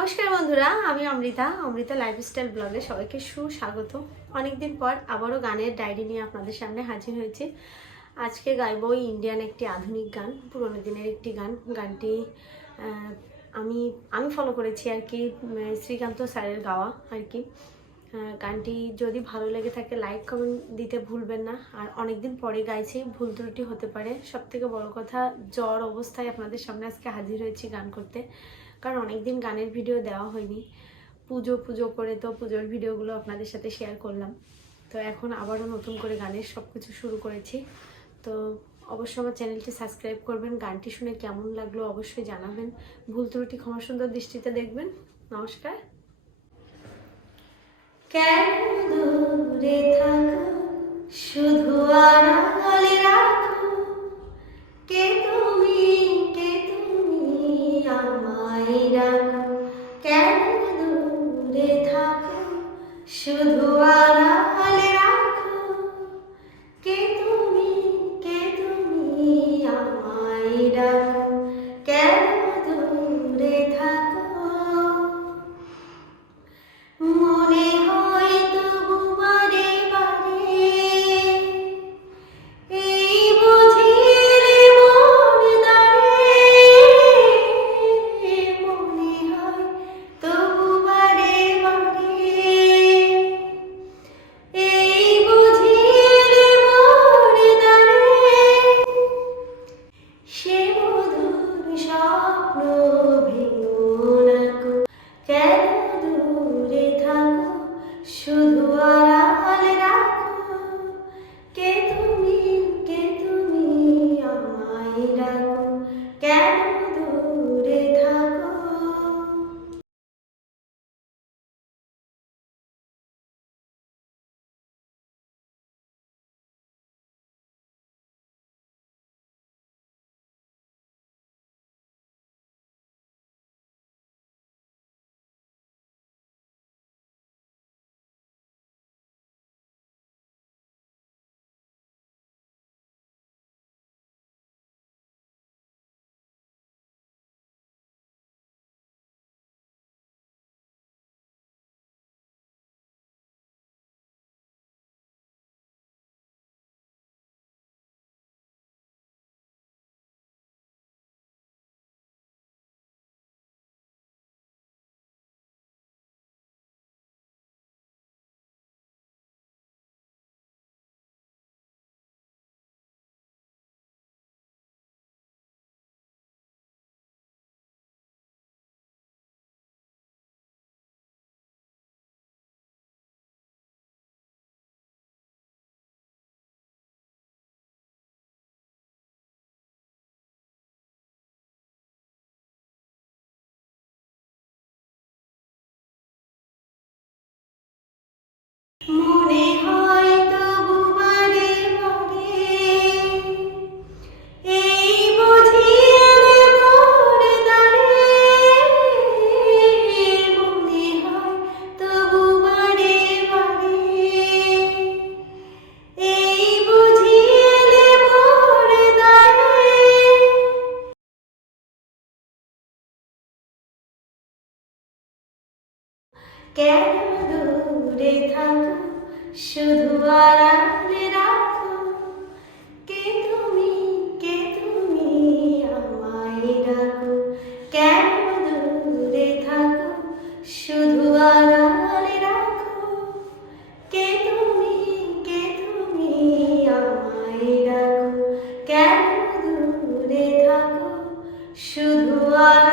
নমস্কার বন্ধুরা, আমি অমৃতা অমৃতা লাইফস্টাইল ব্লগে সবাইকে সুস্বাগত। অনেকদিন পর আবারও গানের ডায়েরি নিয়ে আপনাদের সামনে হাজির হয়েছে। আজকে গাইব ইন্ডিয়ান একটি আধুনিক গান, পুরোনো দিনের একটি গান। গানটি আমি আমি ফলো করেছি আর কি শ্রীকান্ত স্যারের গাওয়া আর কি। গানটি যদি ভালো লেগে থাকে লাইক কমেন্ট দিতে ভুলবেন না। আর অনেকদিন পরে গাইছি, ভুল ত্রুটি হতে পারে। সব থেকে বড় কথা, জ্বর অবস্থায় আপনাদের সামনে আজকে হাজির হয়েছি গান করতে। কারণ অনেকদিন গানের ভিডিও দেওয়া হয়নি। পুজো পুজো করে তো পুজোর ভিডিওগুলো আপনাদের সাথে শেয়ার করলাম। তো এখন আবারও নতুন করে গানের সব কিছু শুরু করেছি। তো অবশ্যই আমার চ্যানেলটি সাবস্ক্রাইব করবেন। গানটি শুনে কেমন লাগল অবশ্যই জানাবেন। ভুল ত্রুটি ক্ষমা সুন্দর দৃষ্টিতে দেখবেন। নমস্কার। শুধু Mooney. কেন দূরে থাকো, শুধু আড়ালে রাখো। কে তুমি কে তুমি আমায় রাখো কেন দূরে থাকো, শুধু আড়ালে রাখো। কে তুমি কে তুমি আমায় রাখো কেন দূরে থাকো, শুধু আড়ালে